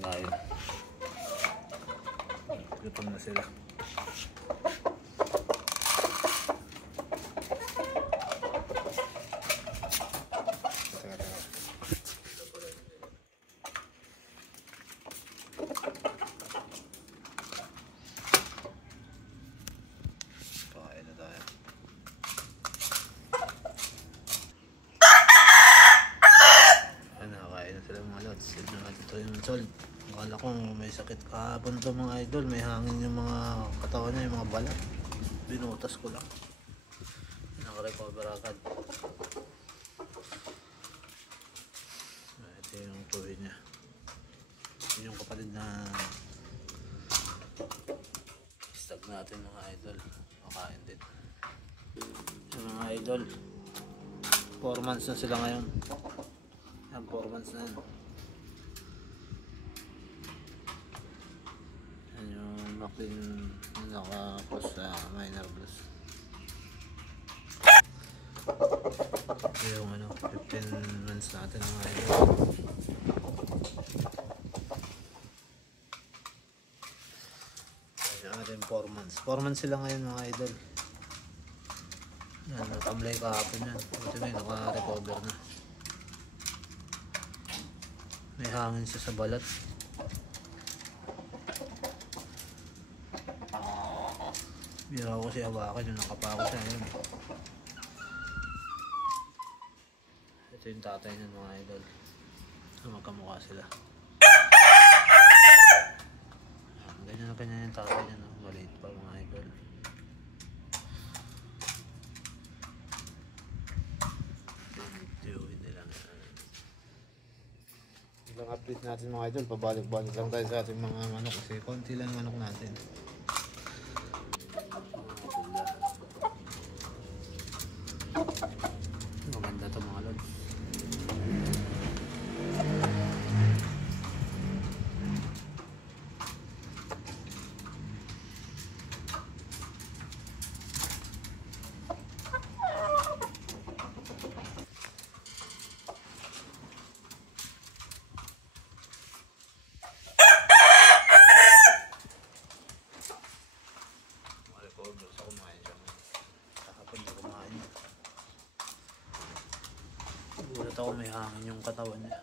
pagkain. Gutom na sila. Ito yung sol. Akala ko may sakit kahapon to mga idol. May hangin yung mga katawan niya, yung mga balat. Binutas ko lang. Naka-recover agad. Ito yung tuwi niya. Ito yung kapatid na stag natin mga idol. Makain din. So, mga idol, 4 months na sila ngayon. Yan, 4 months na yan. Yung Maclean naka-post sa minor blues. Ito yung 15 months natin mga idol. Yung ating 4 months. 4 months sila ngayon mga idol. Yan, nakablay kahapon yan. Buti na yun, naka-recover na. May hangin siya sa balat. Bira ko si hawakan yung nakapako siya yun. Ito yung tatay niyan mga idol. Magkamukha sila. Ganyan na ganyan yung tatay niyan. Maliit pa mga idol. Ilang update natin mga idol. Pabalik-balik lang tayo sa ating mga manok kasi konti lang manok natin. Maganda to mga lods. Gulat ako may hangin yung katawan niya.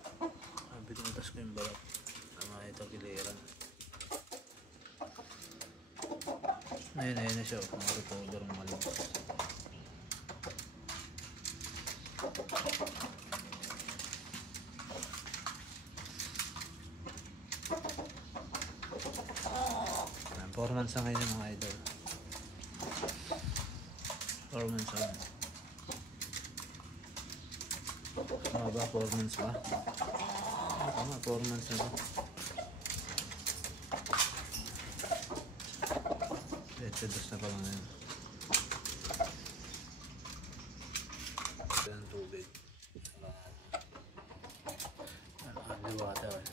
Binutas ko yung balat. Tama ito giliran. Ayun na siya. Naka-recover ng malabas. Ayan, 4 months na ngayon mga idol. 4 months na. Ba 4 months ba? Tama, 4 months na ba? Let's na pala na yun. Ito yung tubig. Liwata eh.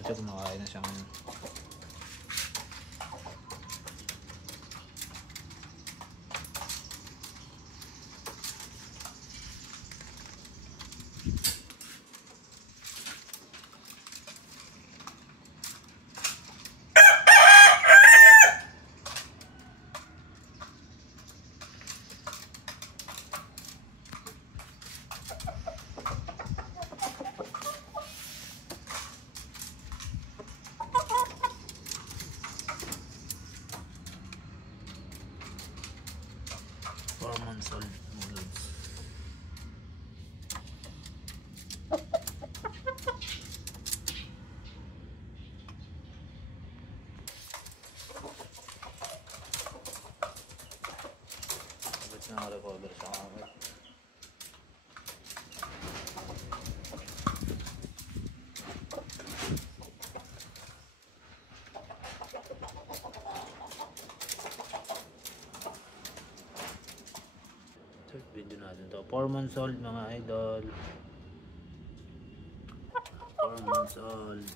Ito kumakain na siya ngayon. Solid noodles. Sabit na naka-recover siya kagad. natin to. 4 months old mga idol. 4 months old.